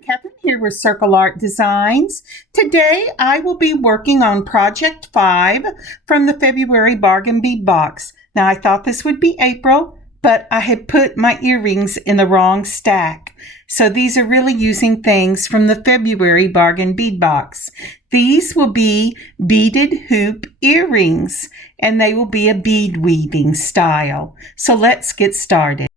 Kathryn here with Circle Art Designs. Today I will be working on Project 5 from the February Bargain Bead Box. Now I thought this would be April, but I had put my earrings in the wrong stack. So these are really using things from the February Bargain Bead Box. These will be beaded hoop earrings, and they will be a bead weaving style. So let's get started.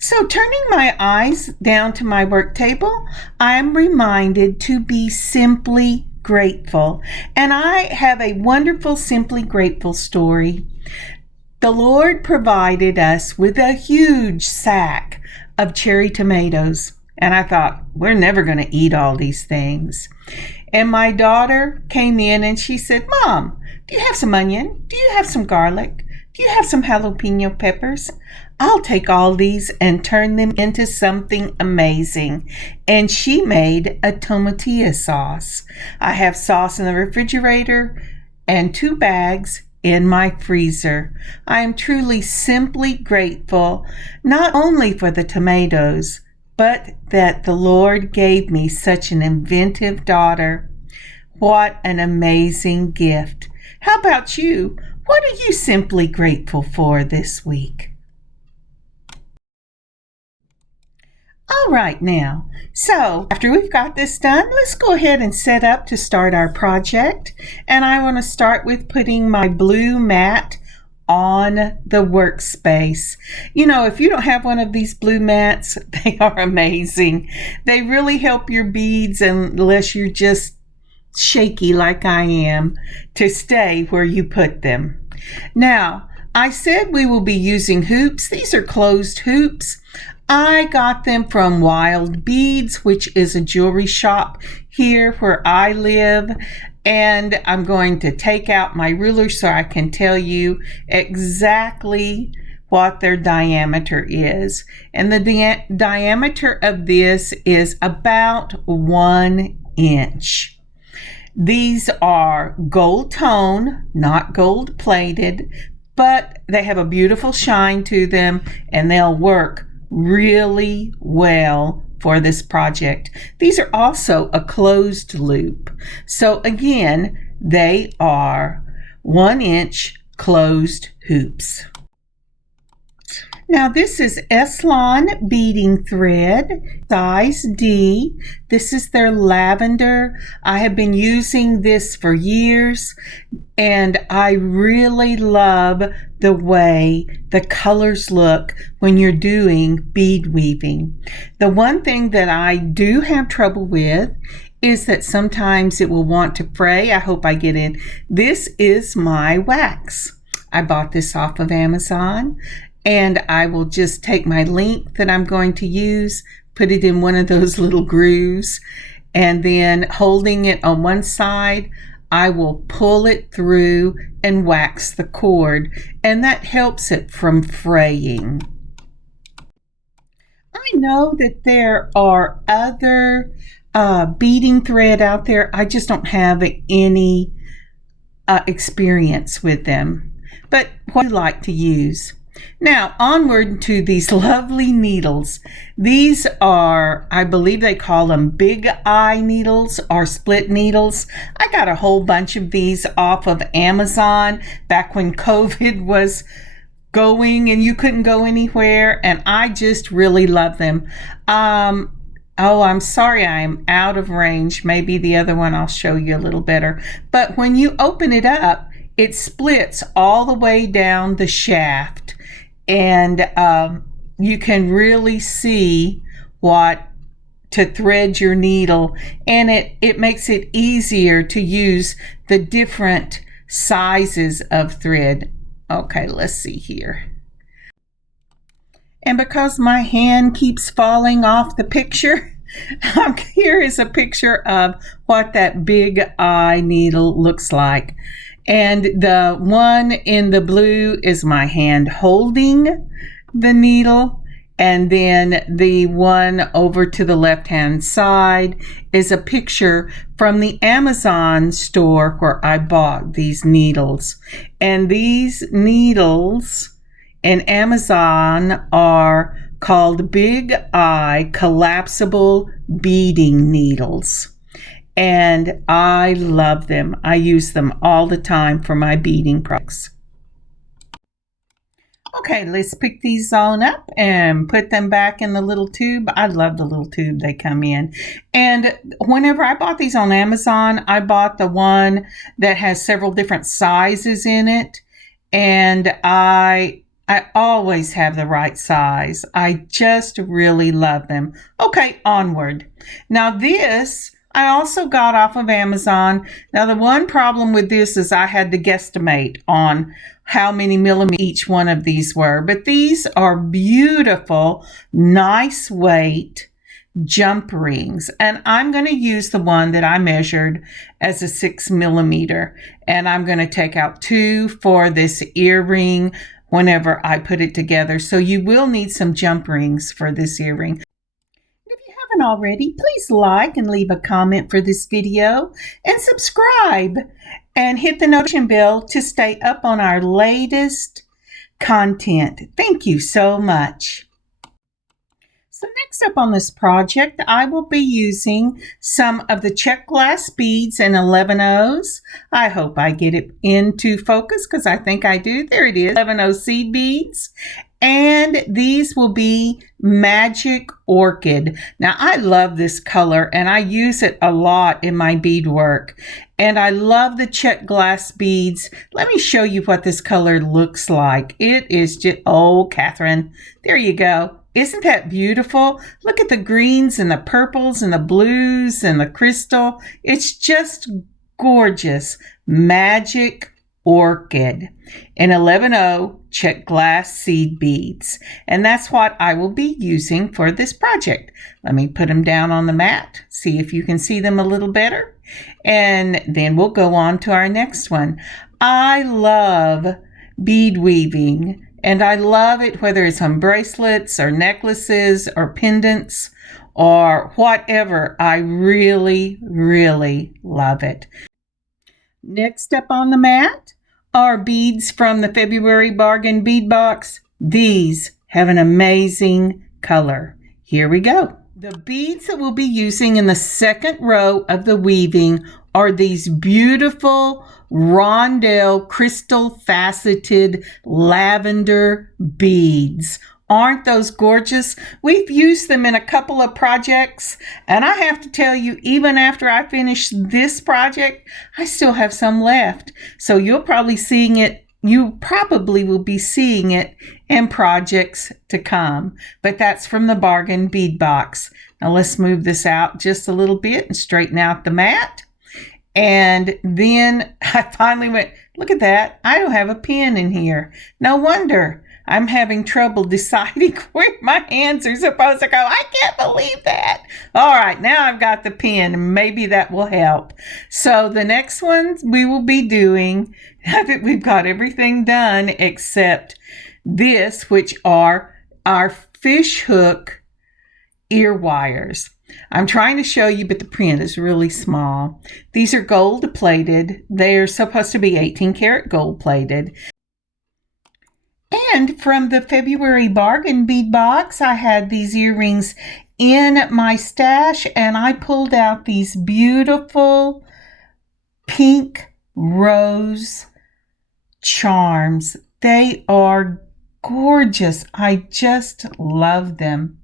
So turning my eyes down to my work table, I'm reminded to be simply grateful. And I have a wonderful Simply Grateful story. The Lord provided us with a huge sack of cherry tomatoes. And I thought, we're never going to eat all these things. And my daughter came in and she said, Mom, do you have some onion? Do you have some garlic? Do you have some jalapeno peppers? I'll take all these and turn them into something amazing. And she made a tomatillo sauce. I have sauce in the refrigerator and 2 bags in my freezer. I am truly simply grateful, not only for the tomatoes, but that the Lord gave me such an inventive daughter. What an amazing gift. How about you? What are you simply grateful for this week? All right now, so after we've got this done, let's go ahead and set up to start our project. And I want to start with putting my blue mat on the workspace. You know, if you don't have one of these blue mats, they are amazing. They really help your beads, unless you're just shaky like I am, to stay where you put them. Now, I said we will be using hoops. These are closed hoops. I got them from Wild Beads, which is a jewelry shop here where I live. And I'm going to take out my ruler so I can tell you exactly what their diameter is. And the diameter of this is about 1 inch. These are gold tone, not gold plated, but they have a beautiful shine to them and they'll work really well for this project. These are also a closed loop. So again, they are 1 inch closed hoops. Now this is Eslon beading thread, size D. This is their lavender. I have been using this for years and I really love the way the colors look when you're doing bead weaving. The one thing that I do have trouble with is that sometimes it will want to fray. I hope I get in. This is my wax. I bought this off of Amazon. And I will just take my length that I'm going to use, put it in one of those little grooves, and then holding it on one side, I will pull it through and wax the cord, and that helps it from fraying. I know that there are other beading thread out there. I just don't have any experience with them. But what do you like to use? Now, onward to these lovely needles. These are, I believe they call them big eye needles or split needles. I got a whole bunch of these off of Amazon back when COVID was going and you couldn't go anywhere, and I just really love them. Oh, I'm sorry, I am out of range. Maybe the other one I'll show you a little better. But when you open it up, it splits all the way down the shaft. And you can really see what to thread your needle, and it makes it easier to use the different sizes of thread. Okay, let's see here. And because my hand keeps falling off the picture, here is a picture of what that big eye needle looks like. And the one in the blue is my hand holding the needle. And then the one over to the left-hand side is a picture from the Amazon store where I bought these needles. And these needles in Amazon are called Big Eye Collapsible Beading Needles. And I love them. I use them all the time for my beading projects. Okay, let's pick these on up and put them back in the little tube. I love the little tube they come in. And whenever I bought these on Amazon, I bought the one that has several different sizes in it. And I always have the right size. I just really love them. Okay, onward. Now this I also got off of Amazon. Now the one problem with this is I had to guesstimate on how many millimeters each one of these were. But these are beautiful, nice weight jump rings. And I'm going to use the one that I measured as a 6 millimeter. And I'm going to take out 2 for this earring whenever I put it together. So you will need some jump rings for this earring. If you haven't already, please like and leave a comment for this video and subscribe and hit the notification bell to stay up on our latest content. Thank you so much. So next up on this project, I will be using some of the check glass beads in 11/0s. I hope I get it into focus because I think I do. There it is, 11/0 seed beads. And these will be Magic Orchid. Now, I love this color and I use it a lot in my beadwork. And I love the check glass beads. Let me show you what this color looks like. It is just, oh, Kathryn, there you go. Isn't that beautiful? Look at the greens and the purples and the blues and the crystal. It's just gorgeous. Magic Orchid in 11/0 check glass seed beads. And that's what I will be using for this project. Let me put them down on the mat, see if you can see them a little better. And then we'll go on to our next one. I love bead weaving, and I love it whether it's on bracelets or necklaces or pendants or whatever. I really, really love it. Next up on the mat are beads from the February Bargain Bead Box. These have an amazing color. Here we go. The beads that we'll be using in the second row of the weaving are these beautiful rondelle crystal faceted lavender beads. Aren't those gorgeous? We've used them in a couple of projects, and I have to tell you, even after I finish this project, I still have some left. So you probably will be seeing it in projects to come. But that's from the Bargain Bead Box. Now let's move this out just a little bit and straighten out the mat. And then I finally went, look at that. I don't have a pin in here. No wonder. I'm having trouble deciding where my hands are supposed to go. I can't believe that. All right, now I've got the pin. Maybe that will help. So the next ones we will be doing, I think we've got everything done except this, which are our fish hook ear wires. I'm trying to show you, but the print is really small. These are gold plated. They're supposed to be 18 karat gold plated. And from the February Bargain Bead Box, I had these earrings in my stash, and I pulled out these beautiful pink rose charms. They are gorgeous. I just love them.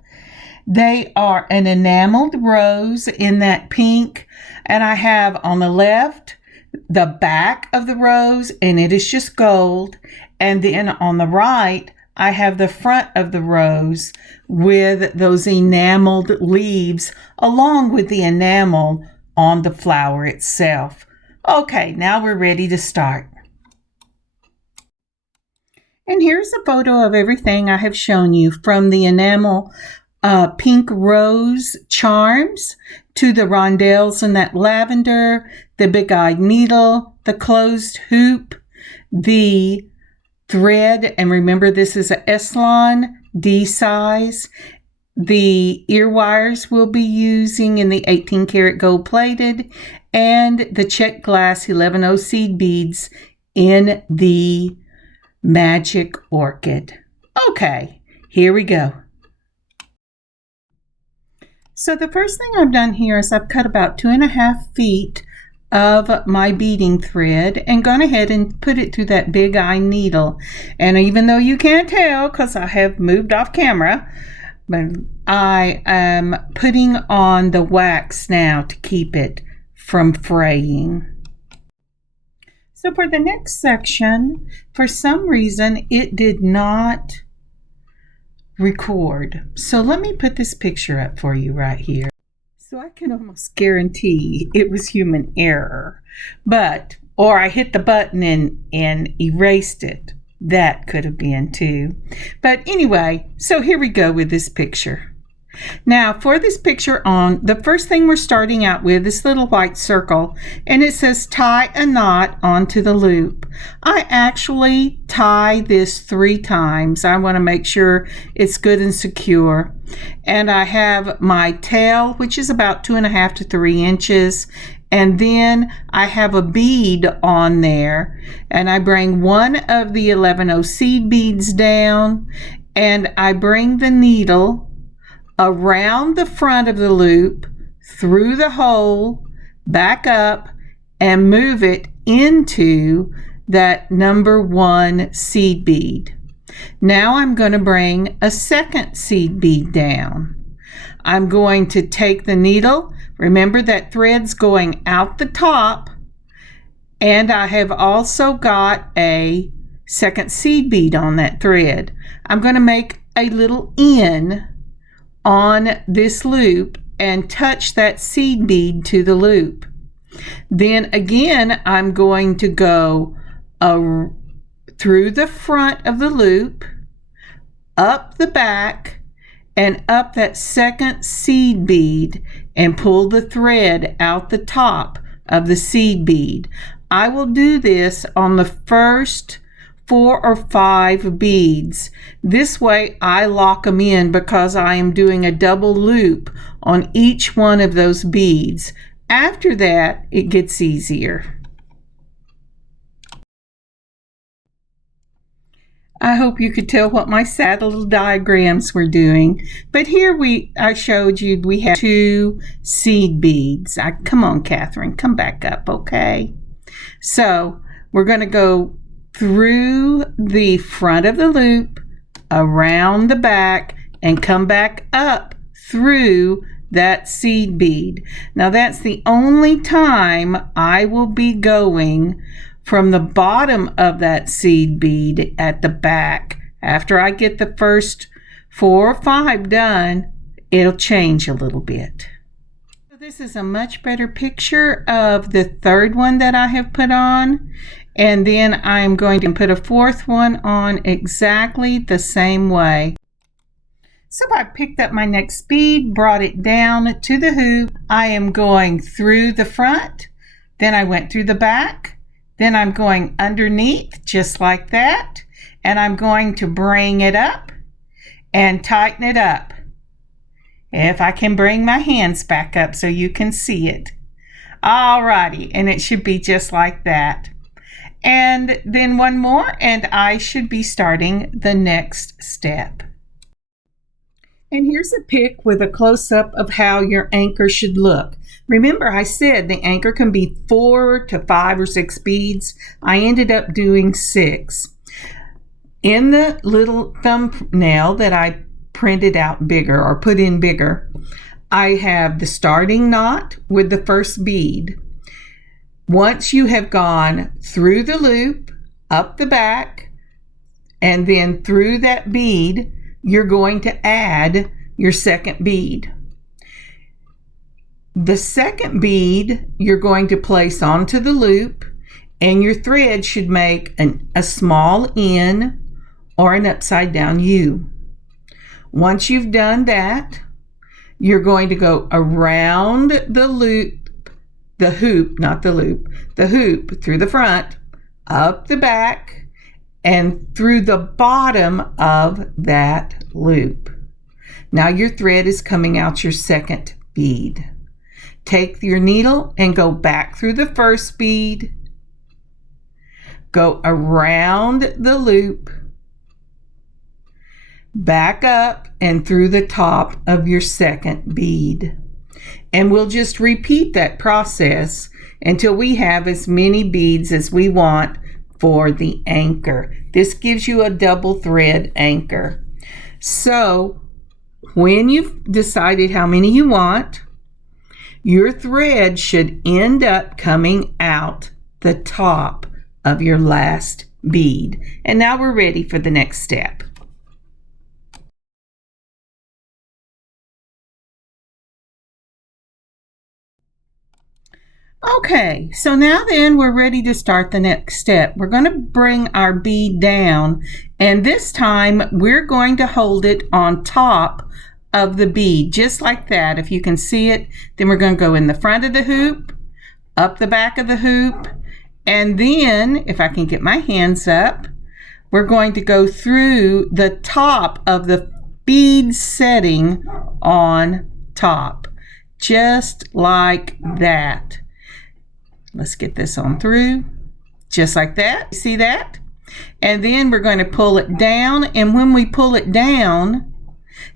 They are an enameled rose in that pink, and I have on the left the back of the rose, and it is just gold. And then on the right, I have the front of the rose with those enameled leaves along with the enamel on the flower itself. Okay, now we're ready to start. And here's a photo of everything I have shown you, from the enamel pink rose charms to the rondelles and that lavender, the big-eyed needle, the closed hoop, the thread, and remember this is a Eslon D size. The ear wires we'll be using in the 18 karat gold plated, and the check glass 11/0 seed beads in the Magic Orchid. Okay, here we go. So the first thing I've done here is I've cut about 2.5 feet of my beading thread and gone ahead and put it through that big eye needle. And even though you can't tell because I have moved off camera, but I am putting on the wax now to keep it from fraying. So for the next section, for some reason it did not record. So let me put this picture up for you right here. So I can almost guarantee it was human error, or I hit the button and erased it. That could have been too. But anyway, so here we go with this picture. Now for this picture the first thing we're starting out with this little white circle, and it says tie a knot onto the loop. I actually tie this 3 times. I want to make sure it's good and secure. And I have my tail, which is about 2.5 to 3 inches. And then I have a bead on there, and I bring one of the 11/0 seed beads down, and I bring the needle around the front of the loop, through the hole, back up, and move it into that number 1 seed bead. Now I'm going to bring a second seed bead down. I'm going to take the needle, remember that thread's going out the top, and I have also got a second seed bead on that thread. I'm going to make a little N on this loop and touch that seed bead to the loop. Then again, I'm going to go through the front of the loop, up the back, and up that second seed bead and pull the thread out the top of the seed bead. I will do this on the first 4 or 5 beads. This way I lock them in because I am doing a double loop on each one of those beads. After that, it gets easier. I hope you could tell what my sad little diagrams were doing. But here I showed you we have 2 seed beads. Come on, Kathryn, come back up, okay? So we're going to go through the front of the loop, around the back, and come back up through that seed bead. Now that's the only time I will be going from the bottom of that seed bead at the back. After I get the first 4 or 5 done, it'll change a little bit. So this is a much better picture of the third one that I have put on. And then I'm going to put a 4th one on exactly the same way. So I picked up my next bead, brought it down to the hoop. I am going through the front, then I went through the back, then I'm going underneath just like that, and I'm going to bring it up and tighten it up. If I can bring my hands back up so you can see it. Alrighty, and it should be just like that. And then one more, and I should be starting the next step. And here's a pic with a close-up of how your anchor should look. Remember, I said the anchor can be 4 to 5 or 6 beads. I ended up doing 6. In the little thumbnail that I printed out bigger or put in bigger, I have the starting knot with the first bead. Once you have gone through the loop, up the back, and then through that bead, you're going to add your second bead. The second bead you're going to place onto the loop, and your thread should make a small N or an upside down U. Once you've done that, you're going to go around the loop, the hoop, not the loop, the hoop through the front, up the back, and through the bottom of that loop. Now your thread is coming out your second bead. Take your needle and go back through the first bead, go around the loop, back up and through the top of your second bead. And we'll just repeat that process until we have as many beads as we want for the anchor. This gives you a double thread anchor. So when you've decided how many you want, your thread should end up coming out the top of your last bead. And now we're ready for the next step. Okay, so now then we're ready to start the next step. We're going to bring our bead down, and this time we're going to hold it on top of the bead, just like that. If you can see it, then we're going to go in the front of the hoop, up the back of the hoop, and then, if I can get my hands up, we're going to go through the top of the bead setting on top, just like that. Let's get this on through, just like that. See that? And then we're going to pull it down, and when we pull it down,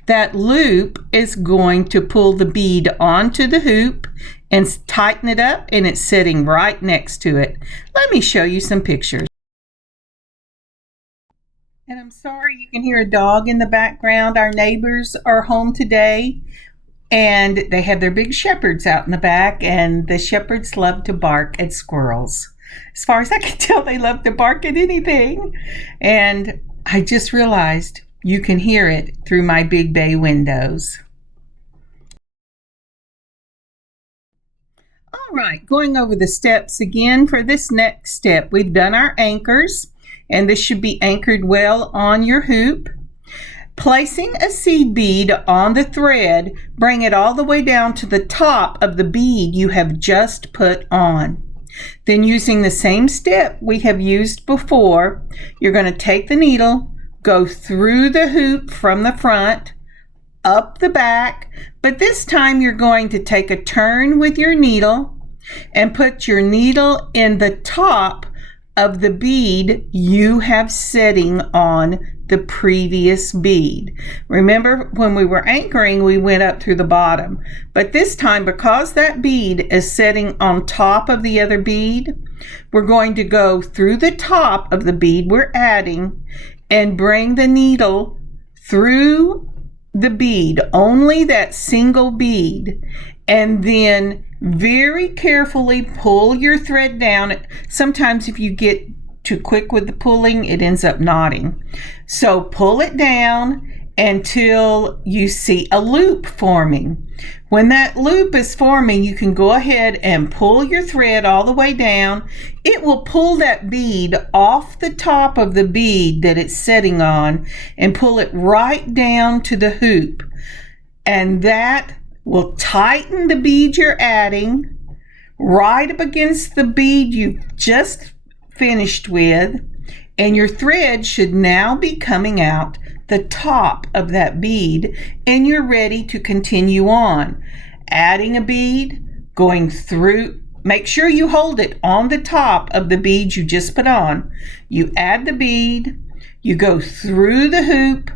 that loop is going to pull the bead onto the hoop and tighten it up, and it's sitting right next to it. Let me show you some pictures. And I'm sorry you can hear a dog in the background. Our neighbors are home today, and they have their big shepherds out in the back, and the shepherds love to bark at squirrels. As far as I can tell, they love to bark at anything. And I just realized you can hear it through my big bay windows. All right, going over the steps again. For this next step, we've done our anchors, and this should be anchored well on your hoop. Placing a seed bead on the thread, bring it all the way down to the top of the bead you have just put on. Then, using the same step we have used before, you're going to take the needle, go through the hoop from the front, up the back, but this time you're going to take a turn with your needle and put your needle in the top of the bead you have setting on the previous bead. Remember, when we were anchoring, we went up through the bottom, but this time, because that bead is setting on top of the other bead, we're going to go through the top of the bead we're adding and bring the needle through the bead, only that single bead, and then very carefully pull your thread down. Sometimes if you get too quick with the pulling, it ends up knotting. So pull it down until you see a loop forming. When that loop is forming, you can go ahead and pull your thread all the way down. It will pull that bead off the top of the bead that it's setting on and pull it right down to the hoop. And that will tighten the bead you're adding right up against the bead you just finished with, and your thread should now be coming out the top of that bead, and you're ready to continue on. Adding a bead, going through, make sure you hold it on the top of the bead you just put on. You add the bead, you go through the hoop,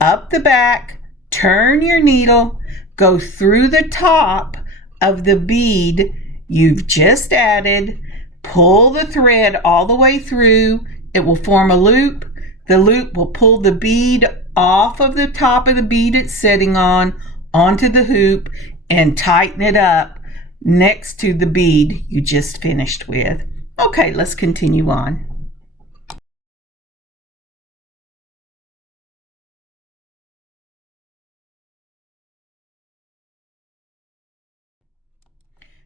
up the back, turn your needle, go through the top of the bead you've just added, pull the thread all the way through. It will form a loop. The loop will pull the bead off of the top of the bead it's sitting on onto the hoop and tighten it up next to the bead you just finished with. Okay, let's continue on.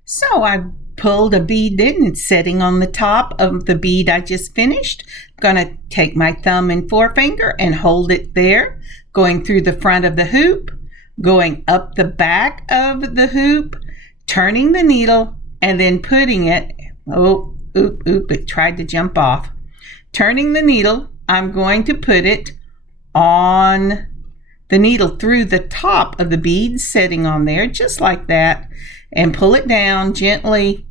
So I pulled a bead in, it's sitting on the top of the bead I just finished. I'm going to take my thumb and forefinger and hold it there, going through the front of the hoop, going up the back of the hoop, turning the needle, and then putting it, it tried to jump off. Turning the needle, I'm going to put it on the needle through the top of the bead sitting on there, just like that, and pull it down gently,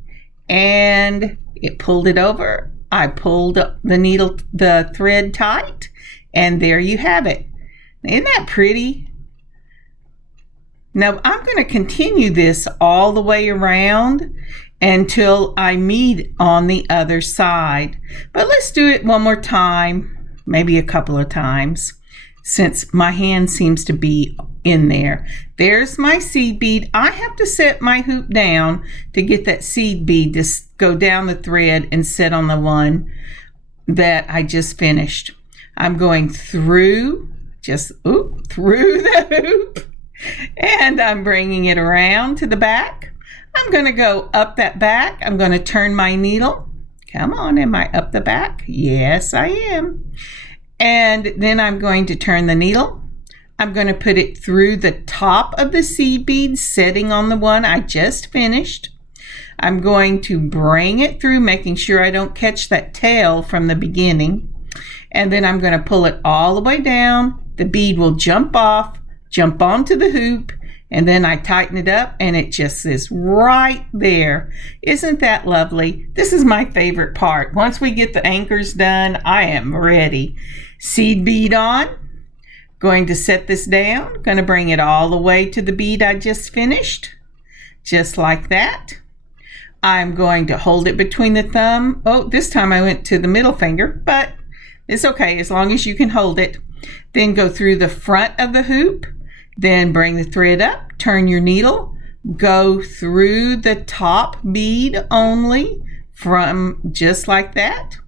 and it pulled it over. I pulled the needle, the thread tight, and there you have it. Isn't that pretty? Now I'm going to continue this all the way around until I meet on the other side. But let's do it one more time, maybe a couple of times, since my hand seems to be in there. There's my seed bead. I have to set my hoop down to get that seed bead to go down the thread and sit on the one that I just finished. I'm going through, through the hoop, and I'm bringing it around to the back. I'm going to go up that back. I'm going to turn my needle. Come on, am I up the back? Yes, I am. And then I'm going to turn the needle. I'm going to put it through the top of the seed bead, setting on the one I just finished. I'm going to bring it through, making sure I don't catch that tail from the beginning. And then I'm going to pull it all the way down. The bead will jump off, jump onto the hoop, and then I tighten it up and it just is right there. Isn't that lovely? This is my favorite part. Once we get the anchors done, I am ready. Seed bead on. Going to set this down. Going to bring it all the way to the bead I just finished. Just like that. I'm going to hold it between the thumb. Oh, this time I went to the middle finger, but it's okay as long as you can hold it. Then go through the front of the hoop. Then bring the thread up, turn your needle, go through the top bead only from just like that.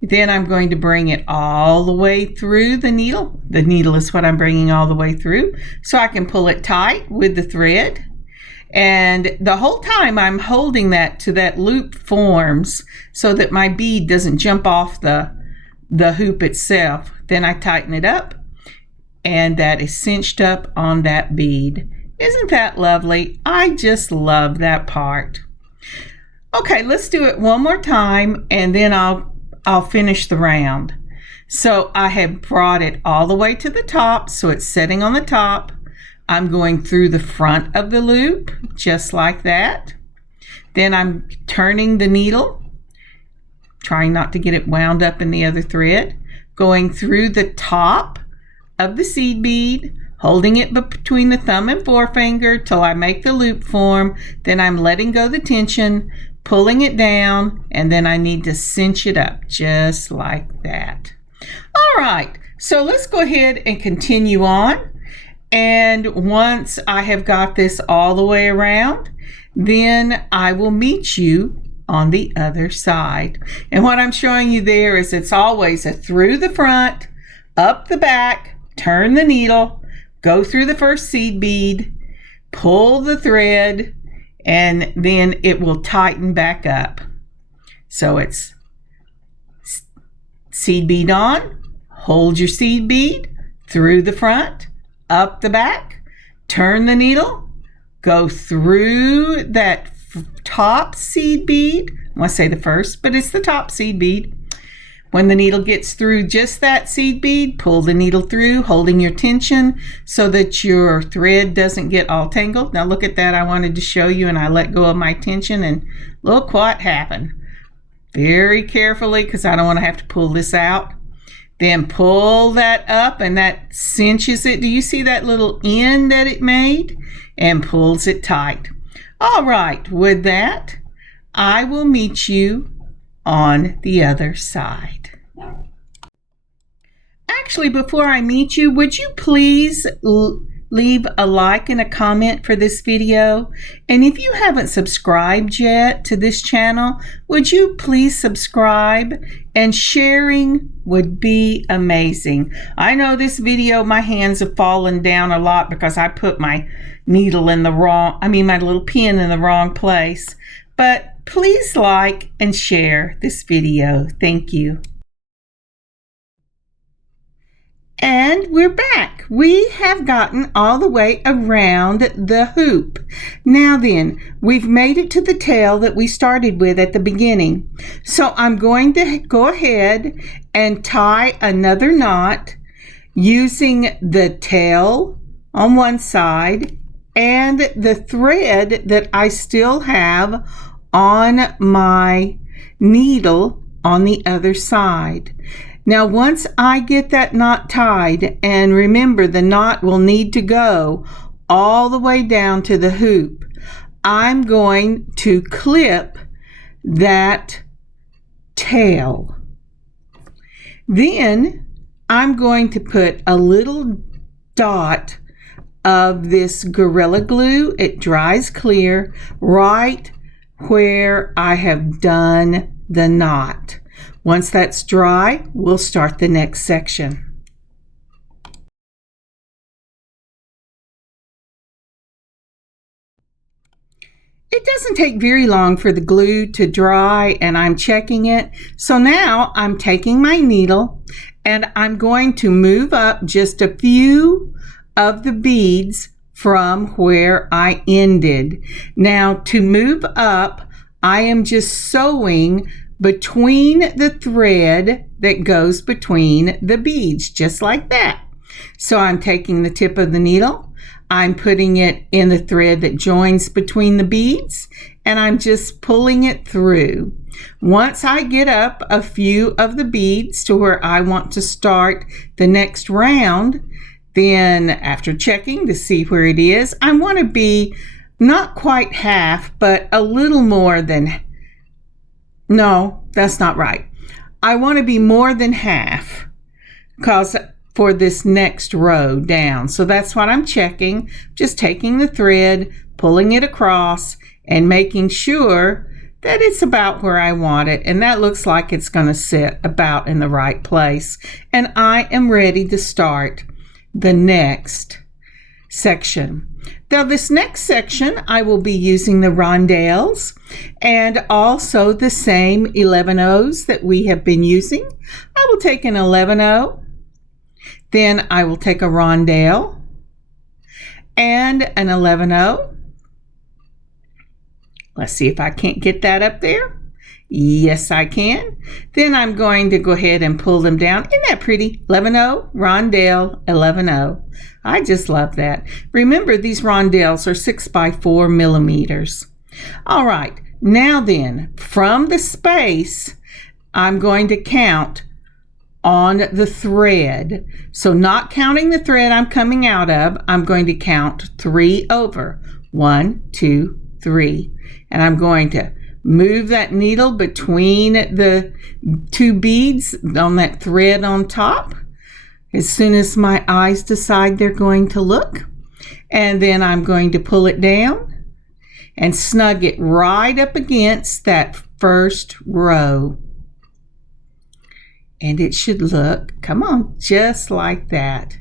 Then I'm going to bring it all the way through the needle. The needle is what I'm bringing all the way through so I can pull it tight with the thread. And the whole time I'm holding that to that loop forms so that my bead doesn't jump off the hoop itself. Then I tighten it up. And that is cinched up on that bead. Isn't that lovely? I just love that part. Okay, let's do it one more time and then I'll finish the round. So I have brought it all the way to the top, so it's setting on the top. I'm going through the front of the loop, just like that. Then I'm turning the needle, trying not to get it wound up in the other thread, going through the top of the seed bead, holding it between the thumb and forefinger till I make the loop form. Then I'm letting go the tension, pulling it down, and then I need to cinch it up just like that. All right, so let's go ahead and continue on. And once I have got this all the way around, then I will meet you on the other side. And what I'm showing you there is it's always a through the front, up the back, turn the needle, go through the first seed bead, pull the thread, and then it will tighten back up. So it's seed bead on, hold your seed bead, through the front, up the back, turn the needle, go through that top seed bead. I want to say the first, but it's the top seed bead. When the needle gets through just that seed bead, pull the needle through, holding your tension so that your thread doesn't get all tangled. Now look at that. I wanted to show you and I let go of my tension and look what happened. Very carefully, because I don't want to have to pull this out. Then pull that up and that cinches it. Do you see that little end that it made? And pulls it tight. All right, with that, I will meet you on the other side. Actually, before I meet you, would you please leave a like and a comment for this video? And if you haven't subscribed yet to this channel, would you please subscribe? And sharing would be amazing. I know this video, my hands have fallen down a lot because I put my needle in the wrong, my little pin in the wrong place. But please like and share this video. Thank you. And we're back. We have gotten all the way around the hoop. Now then, we've made it to the tail that we started with at the beginning. So I'm going to go ahead and tie another knot using the tail on one side and the thread that I still have on my needle on the other side. Now, once I get that knot tied, and remember the knot will need to go all the way down to the hoop, I'm going to clip that tail. Then I'm going to put a little dot of this Gorilla Glue. It dries clear right where I have done the knot. Once that's dry, we'll start the next section. It doesn't take very long for the glue to dry, and I'm checking it. So now I'm taking my needle and I'm going to move up just a few of the beads from where I ended. Now, to move up, I am just sewing between the thread that goes between the beads, just like that. So I'm taking the tip of the needle, I'm putting it in the thread that joins between the beads, and I'm just pulling it through. Once I get up a few of the beads to where I want to start the next round, then after checking to see where it is, I want to be not quite half, but a little more than, no, that's not right. I want to be more than half, because for this next row down. So that's what I'm checking. Just taking the thread, pulling it across, and making sure that it's about where I want it. And that looks like it's going to sit about in the right place. And I am ready to start the next section. Now, this next section, I will be using the rondelles and also the same 11/0s that we have been using. I will take an 11/0. Then I will take a rondelle and an 11/0. Let's see if I can't get that up there. Yes, I can. Then I'm going to go ahead and pull them down. Isn't that pretty? 11/0, rondelle, 11/0. I just love that. Remember, these rondelles are 6 by 4 millimeters. All right, now then, from the space, I'm going to count on the thread. So not counting the thread I'm coming out of, I'm going to count 3 over. 1, 2, 3. And I'm going to move that needle between the 2 beads on that thread on top as soon as my eyes decide they're going to look. And then I'm going to pull it down and snug it right up against that first row. And it should look, come on, just like that.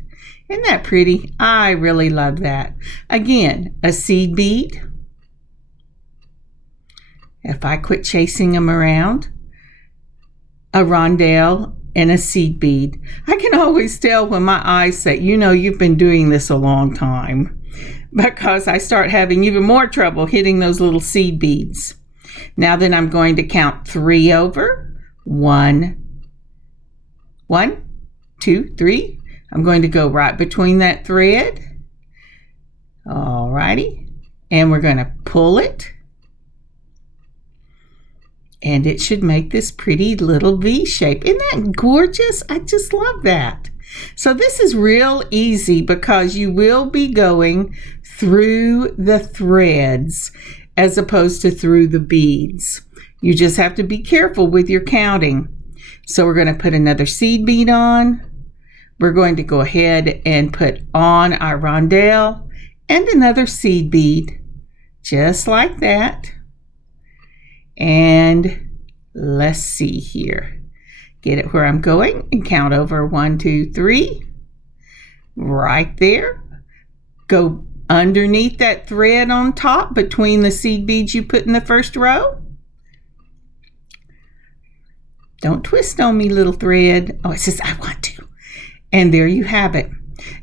Isn't that pretty? I really love that. Again, a seed bead. If I quit chasing them around, a rondelle and a seed bead. I can always tell when my eyes say, you know, you've been doing this a long time, because I start having even more trouble hitting those little seed beads. Now then, I'm going to count 3 over. 1, 2, 3. I'm going to go right between that thread. All righty. And we're going to pull it. And it should make this pretty little V shape. Isn't that gorgeous? I just love that. So this is real easy because you will be going through the threads as opposed to through the beads. You just have to be careful with your counting. So we're going to put another seed bead on. We're going to go ahead and put on our rondelle and another seed bead, just like that. And let's see here. Get it where I'm going and count over 1, 2, 3. Right there. Go underneath that thread on top between the seed beads you put in the first row. Don't twist on me, little thread. Oh, it says I want to. And there you have it.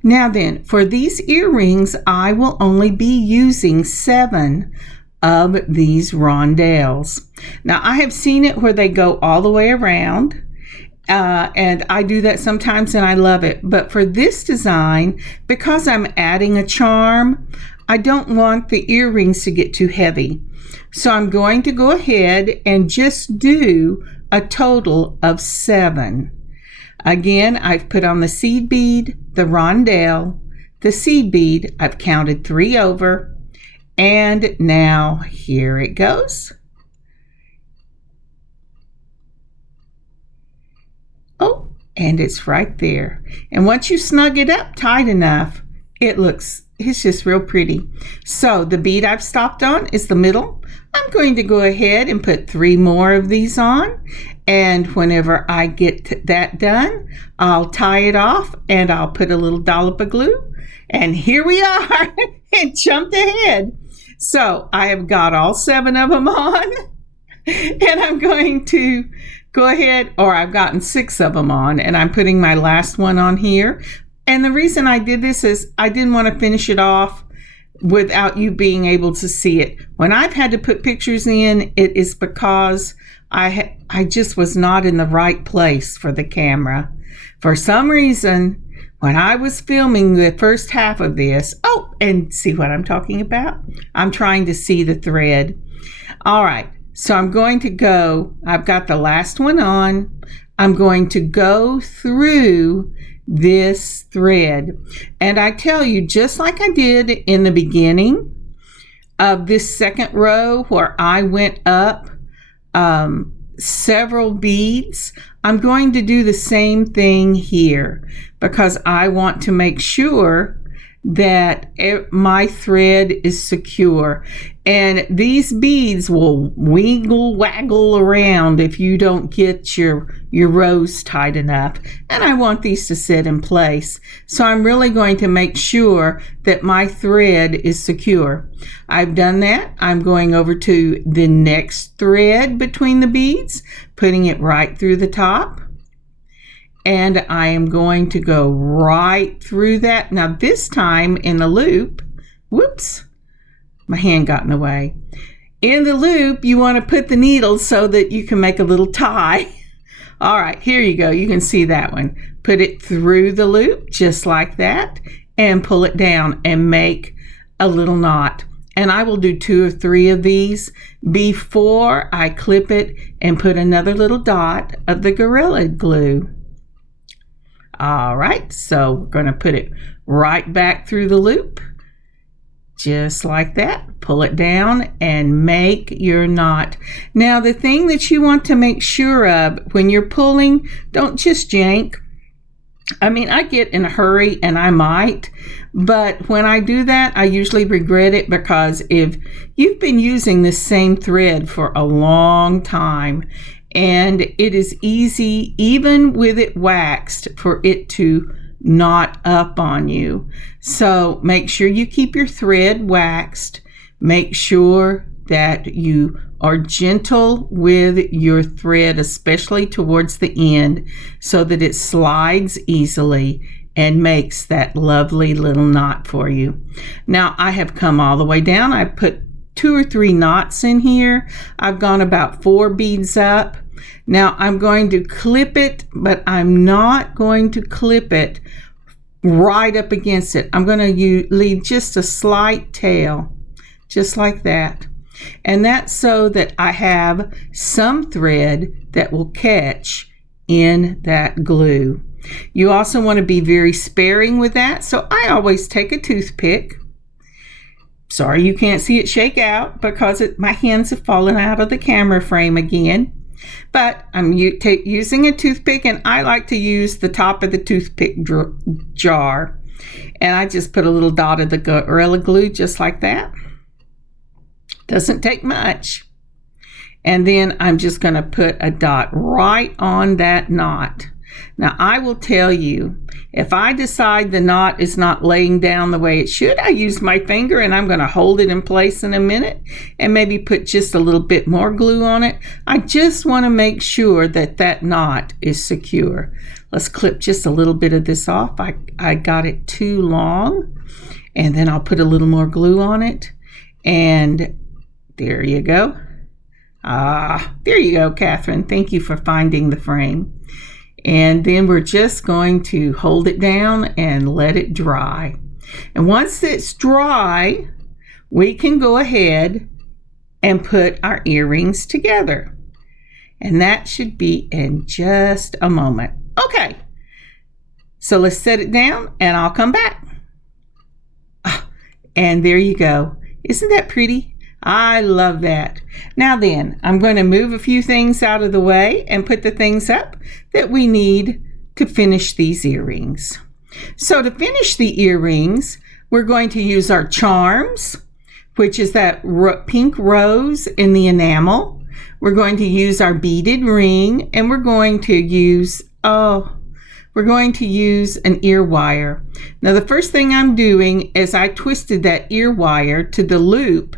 Now then, for these earrings, I will only be using 7 of these rondelles. Now, I have seen it where they go all the way around, and I do that sometimes, and I love it. But for this design, because I'm adding a charm, I don't want the earrings to get too heavy. So I'm going to go ahead and just do a total of 7. Again, I've put on the seed bead, the rondelle, the seed bead. I've counted 3 over, and now here it goes. Oh, and it's right there. And once you snug it up tight enough, it's just real pretty. So the bead I've stopped on is the middle. I'm going to go ahead and put 3 more of these on. And whenever I get that done, I'll tie it off and I'll put a little dollop of glue. And here we are. It jumped ahead. So I have got all 7 of them on. And I'm going to go ahead, or I've gotten 6 of them on, and I'm putting my last one on here. And the reason I did this is I didn't want to finish it off without you being able to see it. When I've had to put pictures in, it is because I just was not in the right place for the camera. For some reason, when I was filming the first half of this, and see what I'm talking about? I'm trying to see the thread. All right, so I'm going to go, I've got the last one on. I'm going to go through this thread. And I tell you, just like I did in the beginning of this second row where I went up several beads, I'm going to do the same thing here because I want to make sure that my thread is secure. And these beads will waggle around if you don't get your rows tight enough. And I want these to sit in place. So I'm really going to make sure that my thread is secure. I've done that. I'm going over to the next thread between the beads, putting it right through the top. And I am going to go right through that. Now this time in the loop, whoops, my hand got in the way. In the loop, you want to put the needles so that you can make a little tie. All right, here you go. You can see that one. Put it through the loop just like that and pull it down and make a little knot. And I will do 2 or 3 of these before I clip it and put another little dot of the Gorilla Glue. All right, so we're going to put it right back through the loop, just like that. Pull it down and make your knot. Now, the thing that you want to make sure of when you're pulling, don't just yank. I mean, I get in a hurry, and I might, but when I do that, I usually regret it because if you've been using the same thread for a long time, and it is easy, even with it waxed, for it to knot up on you. So make sure you keep your thread waxed. Make sure that you are gentle with your thread, especially towards the end, so that it slides easily and makes that lovely little knot for you. Now I have come all the way down. I put 2 or 3 knots in here. I've gone about 4 beads up. Now I'm going to clip it, but I'm not going to clip it right up against it. I'm going to leave just a slight tail, just like that. And that's so that I have some thread that will catch in that glue. You also want to be very sparing with that. So I always take a toothpick. Sorry you can't see it shake out because my hands have fallen out of the camera frame again. But I'm using a toothpick, and I like to use the top of the toothpick jar. And I just put a little dot of the Gorilla Glue just like that. Doesn't take much. And then I'm just going to put a dot right on that knot. Now I will tell you, if I decide the knot is not laying down the way it should, I use my finger and I'm going to hold it in place in a minute and maybe put just a little bit more glue on it. I just want to make sure that that knot is secure. Let's clip just a little bit of this off. I got it too long, and then I'll put a little more glue on it, and there you go. There you go, Kathryn. Thank you for finding the frame. And then we're just going to hold it down and let it dry. And once it's dry, we can go ahead and put our earrings together. And that should be in just a moment. Okay, So let's set it down and I'll come back. And there you go. Isn't that pretty? I love that. Now then, I'm going to move a few things out of the way and put the things up that we need to finish these earrings. So to finish the earrings, we're going to use our charms, which is that pink rose in the enamel. We're going to use our beaded ring, and we're going to use an ear wire. Now the first thing I'm doing is I twisted that ear wire to the loop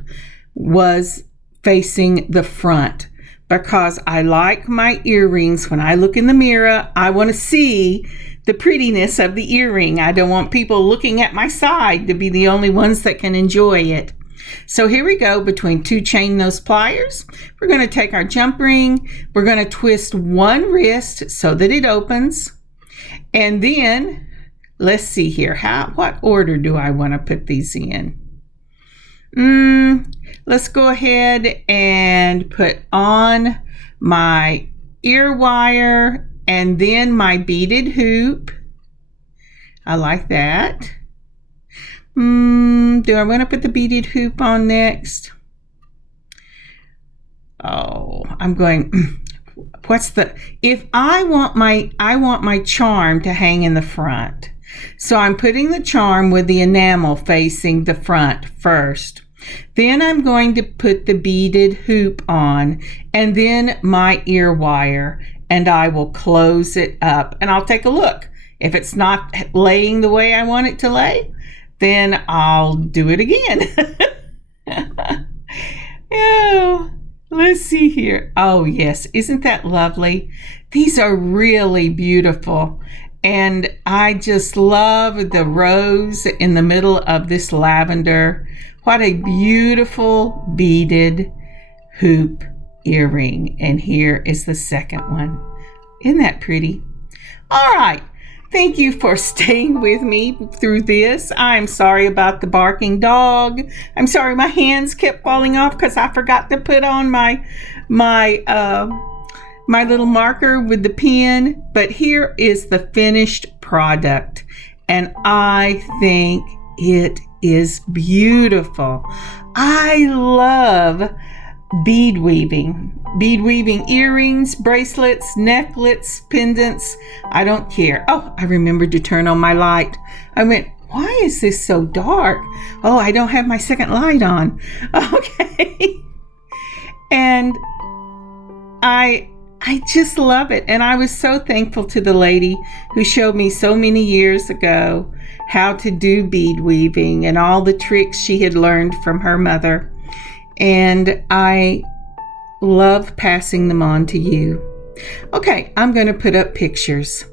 was facing the front, because I like my earrings. When I look in the mirror, I want to see the prettiness of the earring. I don't want people looking at my side to be the only ones that can enjoy it. So here we go, between two chain nose pliers. We're going to take our jump ring. We're going to twist one wrist so that it opens. And then let's see here. What order do I want to put these in? Let's go ahead and put on my ear wire and then my beaded hoop. I like that. Do I want to put the beaded hoop on next? Oh, I'm going, I want my charm to hang in the front. So I'm putting the charm with the enamel facing the front first. Then I'm going to put the beaded hoop on and then my ear wire, and I will close it up and I'll take a look. If it's not laying the way I want it to lay, then I'll do it again. Oh, let's see here. Oh yes, isn't that lovely? These are really beautiful. And I just love the rose in the middle of this lavender. What a beautiful beaded hoop earring. And here is the second one. Isn't that pretty? All right. Thank you for staying with me through this. I'm sorry about the barking dog. I'm sorry my hands kept falling off because I forgot to put on my little marker with the pen. But here is the finished product. And I think it is beautiful. I love bead weaving earrings, bracelets, necklaces, pendants. I don't care. Oh, I remembered to turn on my light. I went, why is this so dark? Oh, I don't have my second light on. Okay. And I just love it. And I was so thankful to the lady who showed me so many years ago how to do bead weaving and all the tricks she had learned from her mother. And I love passing them on to you. Okay, I'm going to put up pictures.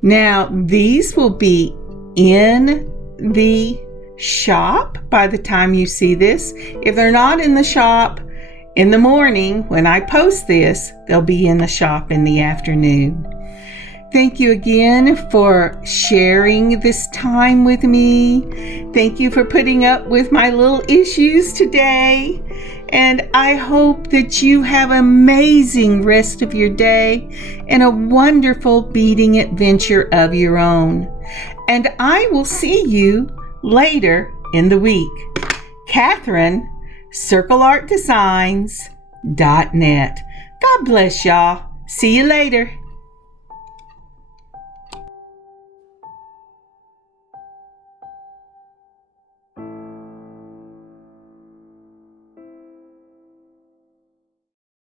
Now, these will be in the shop by the time you see this. If they're not in the shop in the morning when I post this, they'll be in the shop in the afternoon. Thank you again for sharing this time with me. Thank you for putting up with my little issues today. And I hope that you have an amazing rest of your day and a wonderful beading adventure of your own. And I will see you later in the week. Kathryn, CircleArtDesigns.net. God bless y'all. See you later.